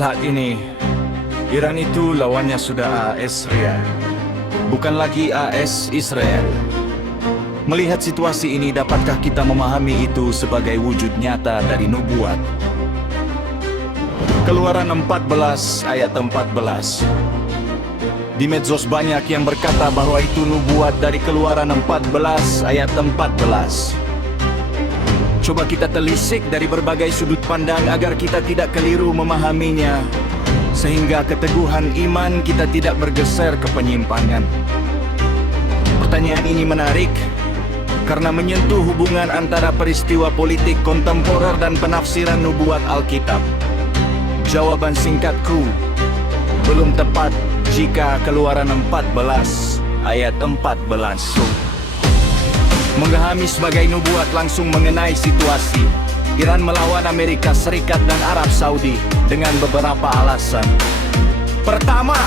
Saat ini, Iran itu lawannya sudah AS Riyadh, bukan lagi AS Israel. Melihat situasi ini, dapatkah kita memahami itu sebagai wujud nyata dari nubuat? Keluaran 14 ayat 14. Di medsos banyak yang berkata bahwa itu nubuat dari Keluaran 14 ayat 14. Coba kita telisik dari berbagai sudut pandang agar kita tidak keliru memahaminya, sehingga keteguhan iman kita tidak bergeser ke penyimpangan. Pertanyaan ini menarik karena menyentuh hubungan antara peristiwa politik kontemporer dan penafsiran nubuat Alkitab. Jawaban singkatku, belum tepat jika Keluaran 14 ayat 14 menghami sebagai nubuat langsung mengenai situasi Iran melawan Amerika Serikat dan Arab Saudi dengan beberapa alasan. Pertama,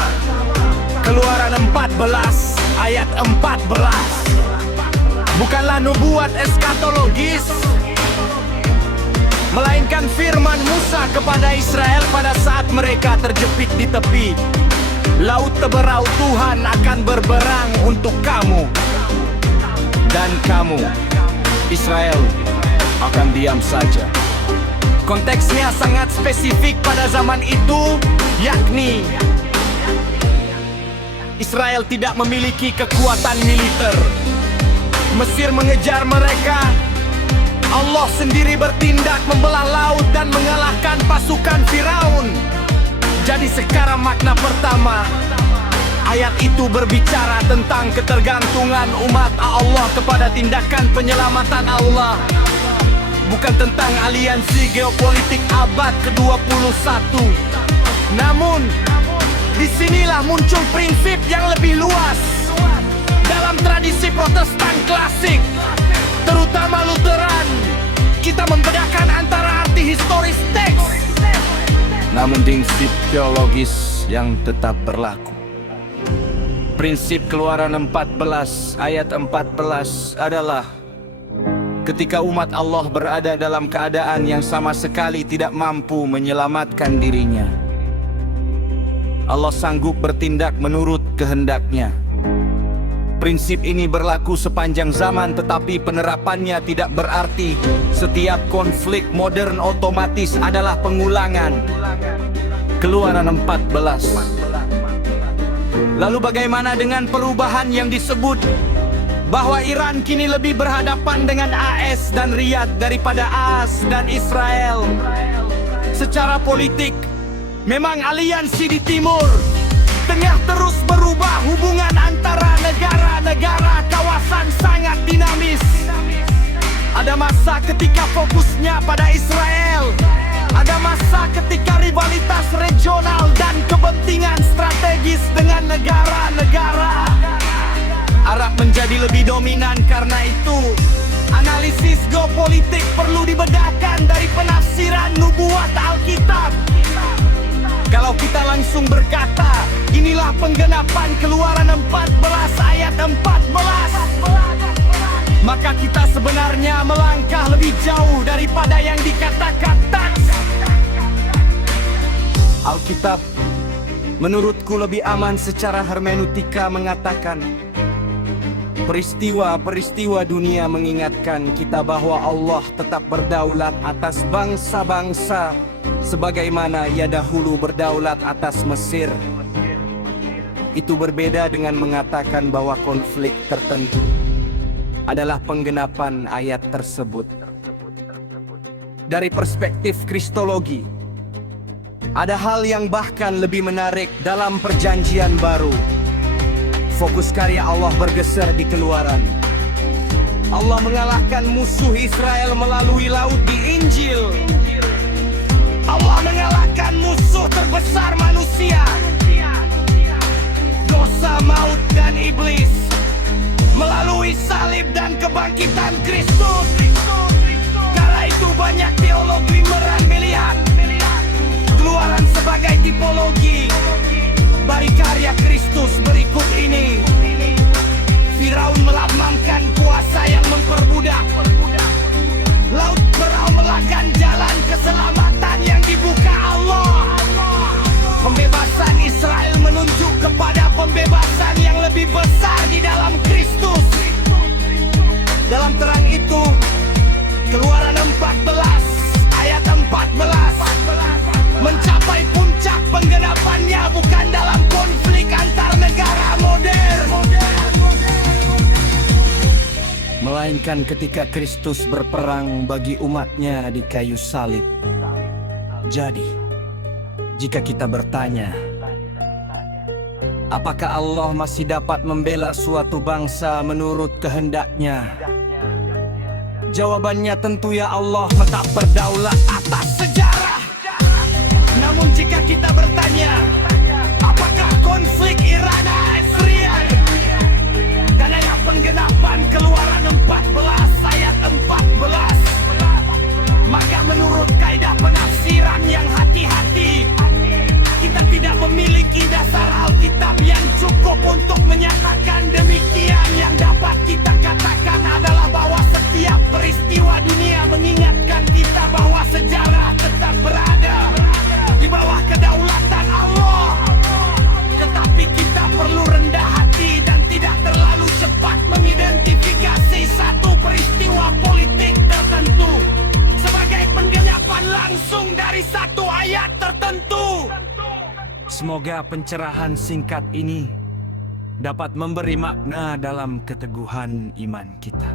Keluaran 14 ayat 14 bukanlah nubuat eskatologis, melainkan firman Musa kepada Israel pada saat mereka terjepit di tepi laut teberau. Tuhan akan berperang untuk kamu, dan kamu, Israel, akan diam saja. Konteksnya sangat spesifik pada zaman itu, yakni Israel tidak memiliki kekuatan militer. Mesir mengejar mereka. Allah sendiri bertindak membelah laut dan mengalahkan pasukan Firaun. Jadi sekarang makna pertama, ayat itu berbicara tentang ketergantungan umat Allah kepada tindakan penyelamatan Allah, bukan tentang aliansi geopolitik abad ke-21. Namun, disinilah muncul prinsip yang lebih luas. Dalam tradisi Protestan klasik, terutama Lutheran, kita membedakan antara arti historis teks, namun prinsip teologis yang tetap berlaku. Prinsip Keluaran 14 ayat 14 adalah ketika umat Allah berada dalam keadaan yang sama sekali tidak mampu menyelamatkan dirinya, Allah sanggup bertindak menurut kehendaknya. Prinsip ini berlaku sepanjang zaman, tetapi penerapannya tidak berarti setiap konflik modern otomatis adalah pengulangan Keluaran 14. Lalu bagaimana dengan perubahan yang disebut bahwa Iran kini lebih berhadapan dengan AS dan Riyadh daripada AS dan Israel? Secara politik, memang aliansi di timur tengah terus berubah. Hubungan antara negara-negara kawasan sangat dinamis. Ada masa ketika fokusnya pada Israel, ada masa ketika rivalitas regional dan kepentingan strategis dengan negara-negara Arab menjadi lebih dominan. Karena itu, analisis geopolitik perlu dibedakan dari penafsiran nubuat Alkitab. Kalau kita langsung berkata, inilah penggenapan Keluaran 14 ayat 14, maka kita sebenarnya melangkah lebih jauh daripada yang dikatakan teks. Alkitab menurutku lebih aman secara hermeneutika mengatakan peristiwa-peristiwa dunia mengingatkan kita bahwa Allah tetap berdaulat atas bangsa-bangsa sebagaimana ia dahulu berdaulat atas Mesir. Itu berbeda dengan mengatakan bahwa konflik tertentu adalah penggenapan ayat tersebut. Dari perspektif kristologi, ada hal yang bahkan lebih menarik dalam Perjanjian Baru. Fokus karya Allah bergeser di Keluaran. Allah mengalahkan musuh Israel melalui laut di Injil. Allah mengalahkan musuh terbesar manusia, dosa, maut, dan iblis, melalui salib dan kebangkitan Kristus. Karena itu banyak teolog liberal melihat Keluaran sebagai tipologi bagi karya Kristus berikut ini. Firaun melambangkan kuasa yang memperbudak. Laut meraulakan jalan keselamatan yang dibuka Allah. melainkan ketika Kristus berperang bagi umatnya di kayu salib. Jadi, jika kita bertanya, apakah Allah masih dapat membela suatu bangsa menurut kehendaknya? Jawabannya tentu ya, Allah tetap berdaulat atas sejarah. Namun jika kita bertanya, apakah konflik Iran-Israel dan ayat penggenapan Keluaran 14 ayat 14, maka menurut kaidah penafsiran yang hati-hati, kita tidak memiliki dasar Alkitab yang cukup untuk menyatakan demikian. Yang dapat kita katakan adalah bahwa setiap peristiwa dunia mengingatkan kita bahwa sejarah tetap berada di bawah kedaulatan Allah. Tetapi kita perlu rendah hati dan tidak terlalu cepat mengidentifikasi satu peristiwa politik tertentu sebagai penggenapan langsung dari satu ayat tertentu. Semoga pencerahan singkat ini dapat memberi makna dalam keteguhan iman kita.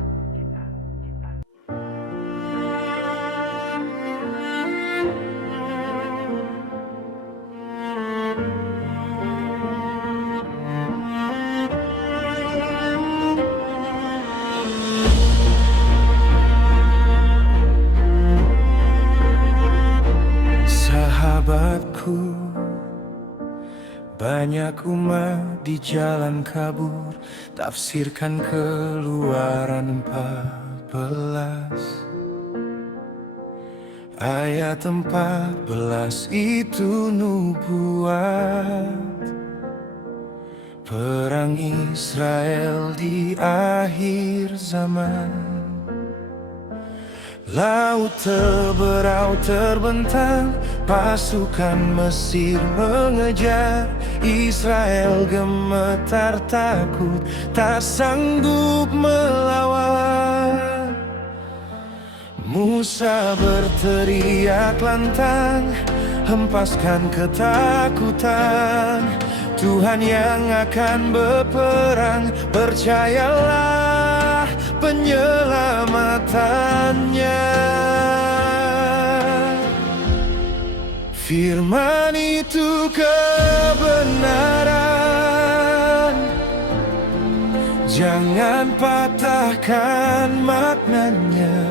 Sahabatku, banyak umat di jalan kabur, tafsirkan Keluaran 14 ayat 14 itu nubuat perang Israel di akhir zaman. Laut terberau terbentang, pasukan Mesir mengejar. Israel gemetar takut, tak sanggup melawan. Musa berteriak lantang, hempaskan ketakutan. Tuhan yang akan berperang, percayalah penyelamatannya. Firman itu kebenaran, jangan patahkan maknanya.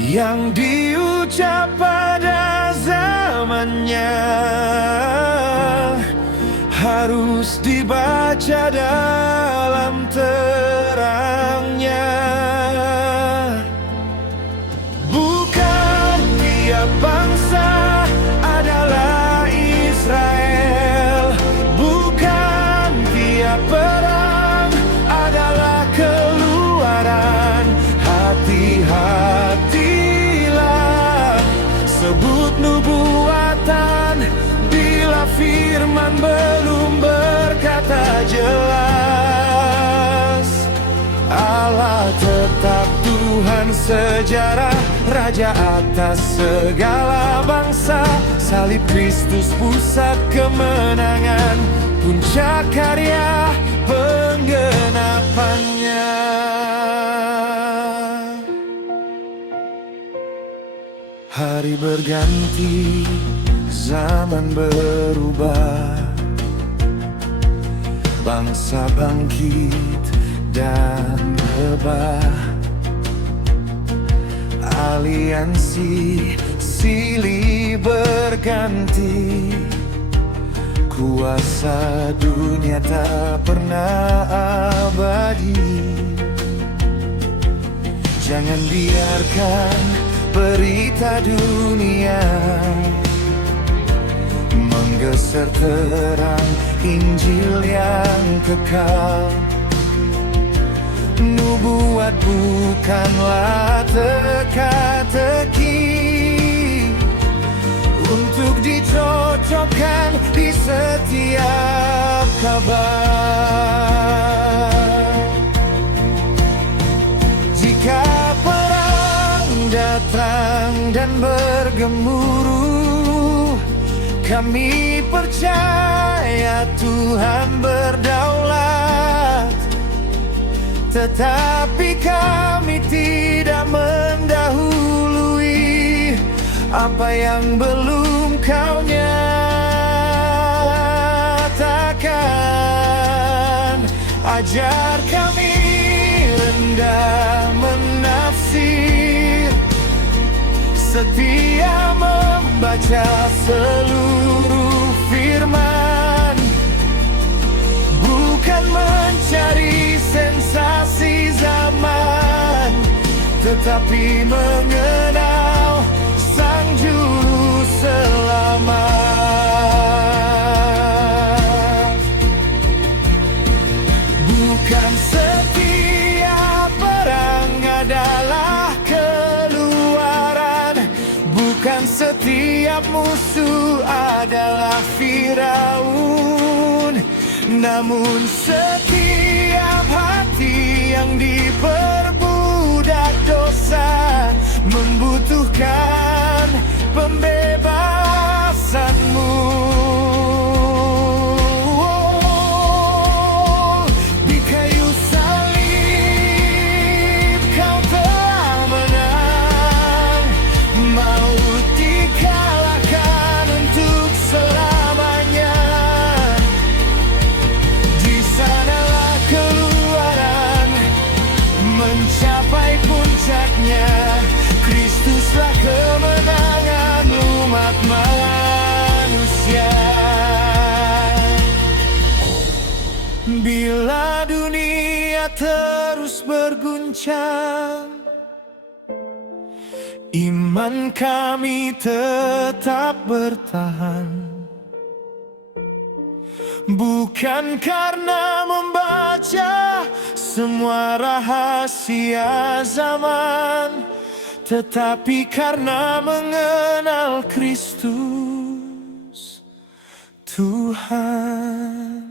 Yang diucap pada zamannya harus dibaca dalam terangnya. Bukan tiap bangsa adalah Israel, bukan tiap perang adalah keluaran. Hati-hatilah sebut nubuatan bila firman belum berkata jelas. Allah tetap Tuhan sejarah, Raja atas segala bangsa. Salib Kristus pusat kemenangan, puncak karya penggenapannya. Hari berganti, zaman berubah, bangsa bangkit dan rebah. Aliansi silih berganti, kuasa dunia tak pernah abadi. Jangan biarkan berita dunia menggeser terang Injil yang kekal. Nubuat bukanlah teka-teki untuk dicocokkan di setiap kabar. Jika perang datang dan bergemuruh, kami percaya Tuhan berdaulat. tetapi kami tidak mendahului apa yang belum kau nyatakan. Ajar kami rendah menafsir, setia membaca seluruh firman, bukan mencari sensasi zaman, tetapi mengenal Sang Juru Selamat. Bukan setiap perang adalah keluaran, bukan setiap musuh adalah Firaun, namun setiap hati yang diperbudak dosa membutuhkan pembebasanmu. Di kayu salib kau telah menang, maut dikalahkan untuk selamanya. Di sanalah keluaran mencapai puncaknya. Kristuslah kemenangan umat manusia. Bila dunia terus berguncang, iman kami tetap bertahan. Bukan karena membaca semua rahasia zaman, tetapi karena mengenal Kristus Tuhan.